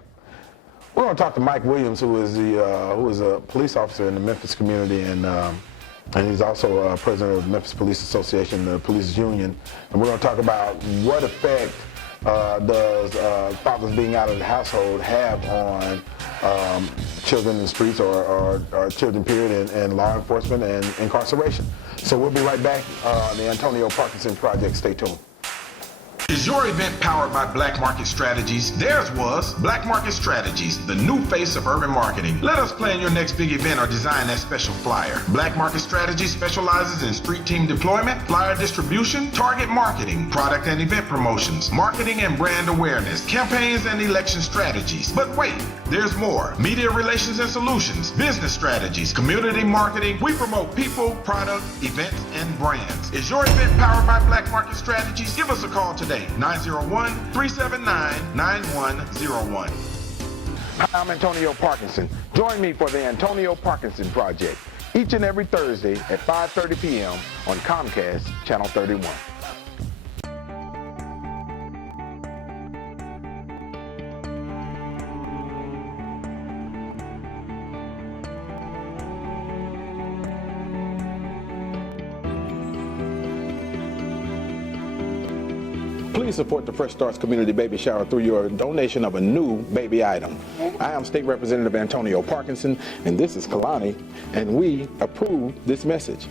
we're going to talk to Mike Williams, who is a police officer in the Memphis community, and he's also president of the Memphis Police Association, the police union. And we're going to talk about what effect does fathers being out of the household have on children in the streets or children, period, and law enforcement and incarceration. So we'll be right back on the Antonio Parkinson Project. Stay tuned. Is your event powered by Black Market Strategies? Theirs was Black Market Strategies, the new face of urban marketing. Let us plan your next big event or design that special flyer. Black Market Strategies specializes in street team deployment, flyer distribution, target marketing, product and event promotions, marketing and brand awareness, campaigns and election strategies. But wait, there's more. Media relations and solutions, business strategies, community marketing. We promote people, product, events, and brands. Is your event powered by Black Market Strategies? Give us a call today. 901-379-9101. Hi, I'm Antonio Parkinson. Join me for the Antonio Parkinson Project each and every Thursday at 5:30 p.m. on Comcast, Channel 31. Please support the Fresh Starts Community Baby Shower through your donation of a new baby item. I am State Representative Antonio Parkinson, and this is Kalani, and we approve this message.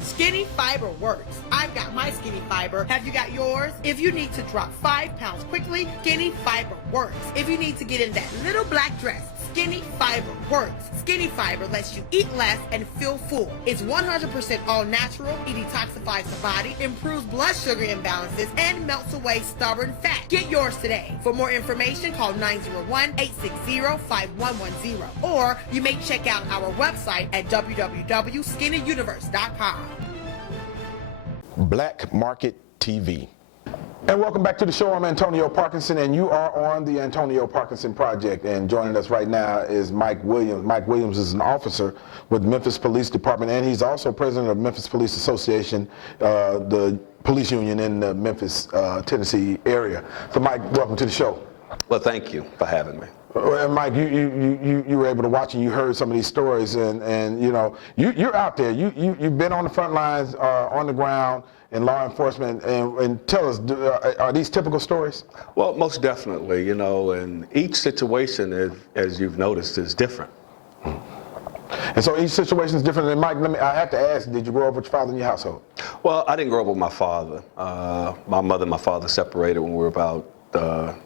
Skinny Fiber works. I've got my Skinny Fiber. Have you got yours? If you need to drop 5 pounds quickly, Skinny Fiber works. If you need to get in that little black dress, Skinny Fiber works. Skinny Fiber lets you eat less and feel full. It's 100% all natural. It detoxifies the body, improves blood sugar imbalances, and melts away stubborn fat. Get yours today. For more information, call 901-860-5110. Or you may check out our website at www.skinnyuniverse.com. Black Market TV. And welcome back to the show. I'm Antonio Parkinson, and you are on the Antonio Parkinson Project. And joining us right now is Mike Williams. Mike Williams is an officer with Memphis Police Department, and he's also president of Memphis Police Association, the police union in the Memphis, Tennessee area. So, Mike, welcome to the show. Well, thank you for having me. Well, Mike, you were able to watch and you heard some of these stories, and you're out there. You've been on the front lines, on the ground in law enforcement, and tell us, are these typical stories? Well, most definitely, and each situation, as you've noticed, is different. And so each situation is different. And Mike, I have to ask, did you grow up with your father in your household? Well, I didn't grow up with my father. My mother and my father separated when we were about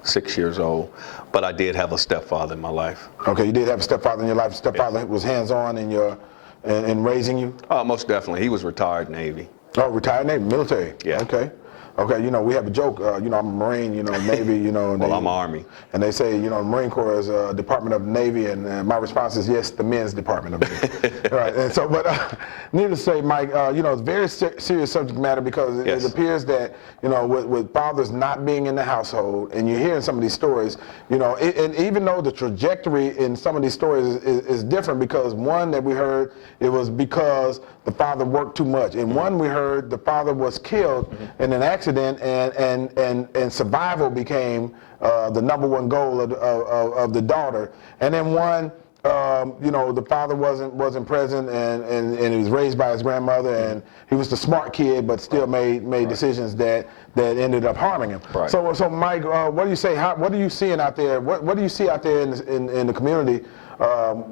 6 years old, but I did have a stepfather in my life. Okay, you did have a stepfather in your life. Stepfather was hands-on in raising you? Most definitely. He was retired Navy. Oh, retired Navy, military. Yeah. Okay. Okay, you know, we have a joke, you know, I'm a Marine, you know, Navy, you know. Well, I'm Army. And they say, you know, the Marine Corps is a Department of the Navy, and my response is, yes, the men's Department of the Navy. Right, and so, but needless to say, Mike, you know, it's very serious subject matter because Yes. it appears that, you know, with fathers not being in the household, and you're hearing some of these stories, you know, and even though the trajectory in some of these stories is different, because one that we heard, it was because the father worked too much. And one we heard the father was killed in an accident, and survival became the #1 goal of the daughter. And then one, you know, the father wasn't present, and he was raised by his grandmother, and he was the smart kid, but still made decisions that ended up harming him. Right. So Mike, what do you say? What are you seeing out there? What do you see out there in the community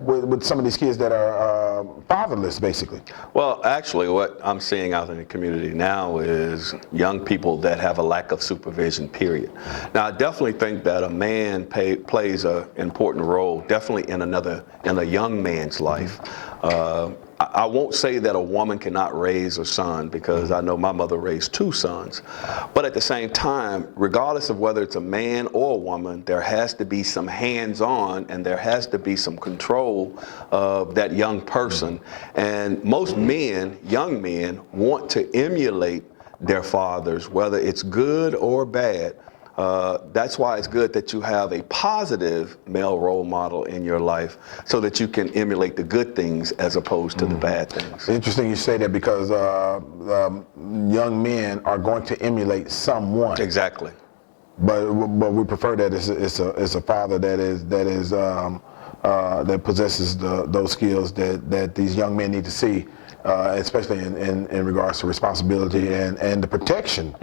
with some of these kids that are fatherless, basically? Well, actually, what I'm seeing out in the community now is young people that have a lack of supervision, period. Now, I definitely think that a man plays an important role, definitely in a young man's life. I won't say that a woman cannot raise a son, because I know my mother raised 2 sons. But at the same time, regardless of whether it's a man or a woman, there has to be some hands-on, and there has to be some control of that young person. And most men, young men, want to emulate their fathers, whether it's good or bad. That's why it's good that you have a positive male role model in your life, so that you can emulate the good things as opposed to the bad things. Interesting you say that, because young men are going to emulate someone. Exactly. But we prefer that it's a father that possesses those skills that these young men need to see, especially in regards to responsibility and the protection,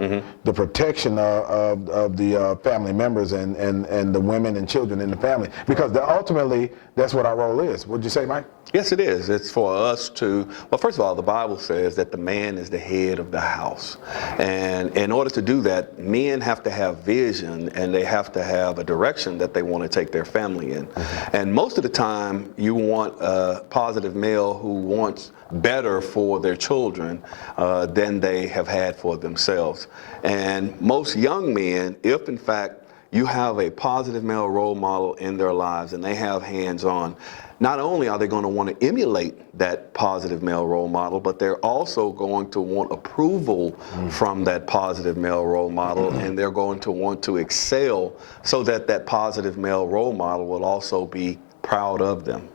the protection of the family members and the women and children in the family, because ultimately that's what our role is. Would you say, Mike? Yes, it is. It's for us to, well, first of all, the Bible says that the man is the head of the house. And in order to do that, men have to have vision, and they have to have a direction that they want to take their family in. And most of the time, you want a positive male who wants better for their children than they have had for themselves. And most young men, if in fact you have a positive male role model in their lives and they have hands-on, not only are they going to want to emulate that positive male role model, but they're also going to want approval from that positive male role model, and they're going to want to excel so that that positive male role model will also be proud of them.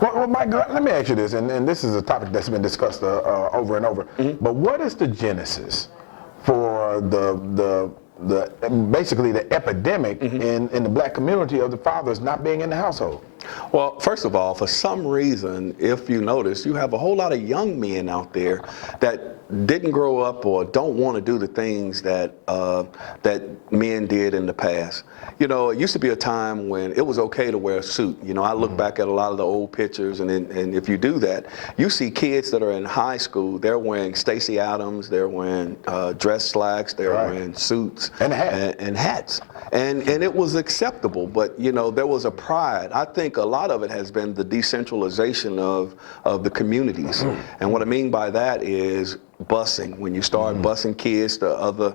Well, Mike, let me ask you this, and this is a topic that's been discussed over and over, but what is the genesis for basically the epidemic in the black community of the fathers not being in the household? Well, first of all, for some reason, if you notice, you have a whole lot of young men out there that didn't grow up or don't want to do the things that that men did in the past. You know, it used to be a time when it was okay to wear a suit. You know, I look back at a lot of the old pictures, and if you do that, you see kids that are in high school, they're wearing Stacey Adams, they're wearing dress slacks, they're wearing suits and hats. And it was acceptable, but, you know, there was a pride. I think a lot of it has been the decentralization of the communities. And what I mean by that is busing. When you start busing kids to other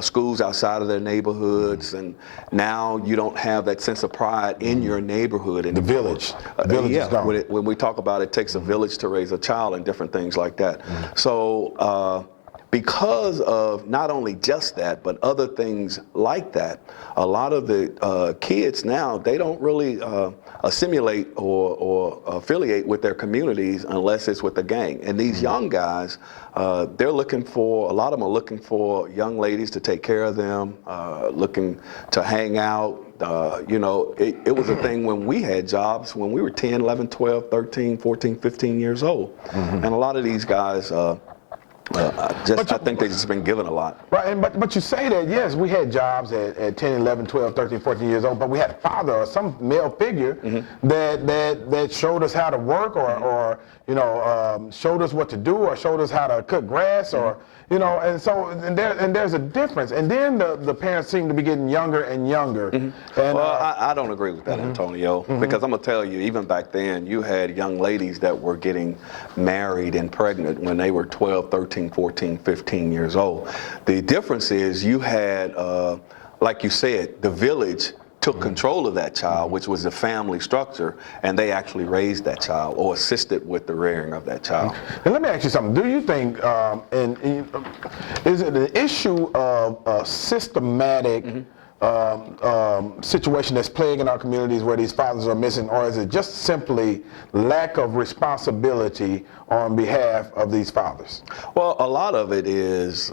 schools outside of their neighborhoods, and now you don't have that sense of pride in your neighborhood. And the village. The village is gone. When we talk about it takes a village to raise a child and different things like that. So because of not only just that, but other things like that, a lot of the kids now, they don't really assimilate or affiliate with their communities unless it's with a gang. And these young guys, they're looking for, a lot of them are looking for young ladies to take care of them, looking to hang out. You know, it was a thing when we had jobs when we were 10, 11, 12, 13, 14, 15 years old. And a lot of these guys, I think they've just been given a lot. Right, but you say that, yes, we had jobs at 10, 11, 12, 13, 14 years old, but we had a father or some male figure that showed us how to work or you know, showed us what to do or showed us how to cut grass or, You know, and there's a difference. And then the parents seem to be getting younger and younger. And, well, I don't agree with that, Antonio, because I'm going to tell you, even back then, you had young ladies that were getting married and pregnant when they were 12, 13, 14, 15 years old. The difference is you had, like you said, the village took control of that child, which was the family structure, and they actually raised that child or assisted with the rearing of that child. And let me ask you something. Do you think, is it an issue of a systematic situation that's plaguing our communities where these fathers are missing, or is it just simply lack of responsibility on behalf of these fathers? Well, a lot of it is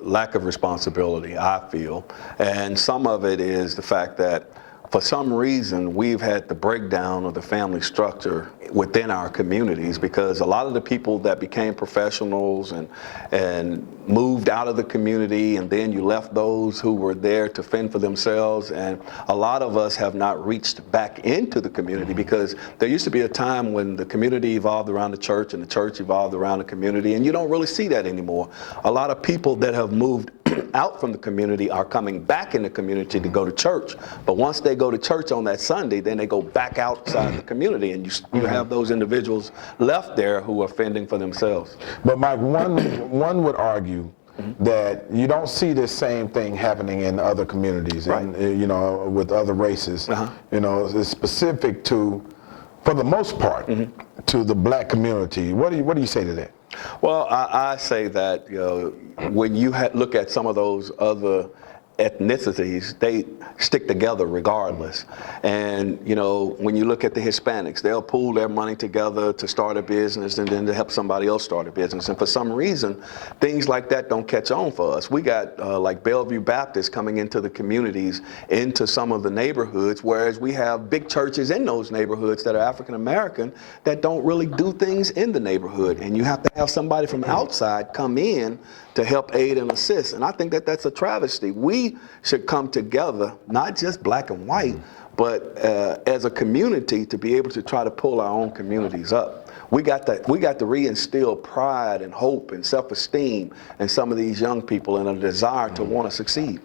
lack of responsibility, I feel, and some of it is the fact that for some reason we've had the breakdown of the family structure within our communities, because a lot of the people that became professionals and moved out of the community, and then you left those who were there to fend for themselves, and a lot of us have not reached back into the community, because there used to be a time when the community evolved around the church and the church evolved around the community, and you don't really see that anymore. A lot of people that have moved out from the community are coming back in the community to go to church, but once they go to church on that Sunday, then they go back outside the community, and you have those individuals left there who are fending for themselves. But Mike, one would argue that you don't see this same thing happening in other communities, Right. and you know, with other races. You know, it's specific to, for the most part, to the black community. What do you say to that? Well, I say that, you know, when you look at some of those other ethnicities, they stick together regardless. And, you know, when you look at the Hispanics, they'll pool their money together to start a business and then to help somebody else start a business. And for some reason, things like that don't catch on for us. We got like Bellevue Baptist coming into the communities, into some of the neighborhoods, whereas we have big churches in those neighborhoods that are African American that don't really do things in the neighborhood. And you have to have somebody from outside come in to help aid and assist. And I think that that's a travesty. We should come together, not just black and white, but as a community, to be able to try to pull our own communities up. We got to reinstill pride and hope and self-esteem in some of these young people, and a desire to want to succeed.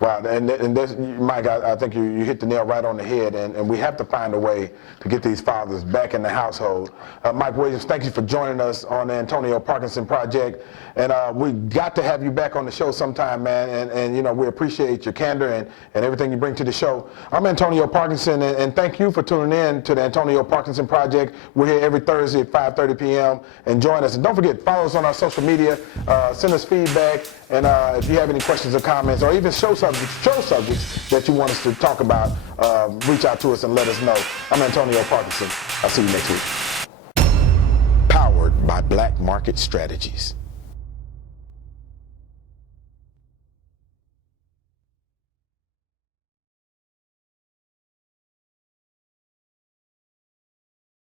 Wow, and this, Mike, I think you hit the nail right on the head, and we have to find a way to get these fathers back in the household. Mike Williams, thank you for joining us on the Antonio Parkinson Project, and we got to have you back on the show sometime, man, and you know, we appreciate your candor and everything you bring to the show. I'm Antonio Parkinson, and thank you for tuning in to the Antonio Parkinson Project. We're here every Thursday at 5:30 p.m. and join us. And don't forget, follow us on our social media, send us feedback, and if you have any questions or comments, or even show subjects that you want us to talk about, reach out to us and let us know. I'm Antonio Parkinson. I'll see you next week. Powered by Black Market Strategies.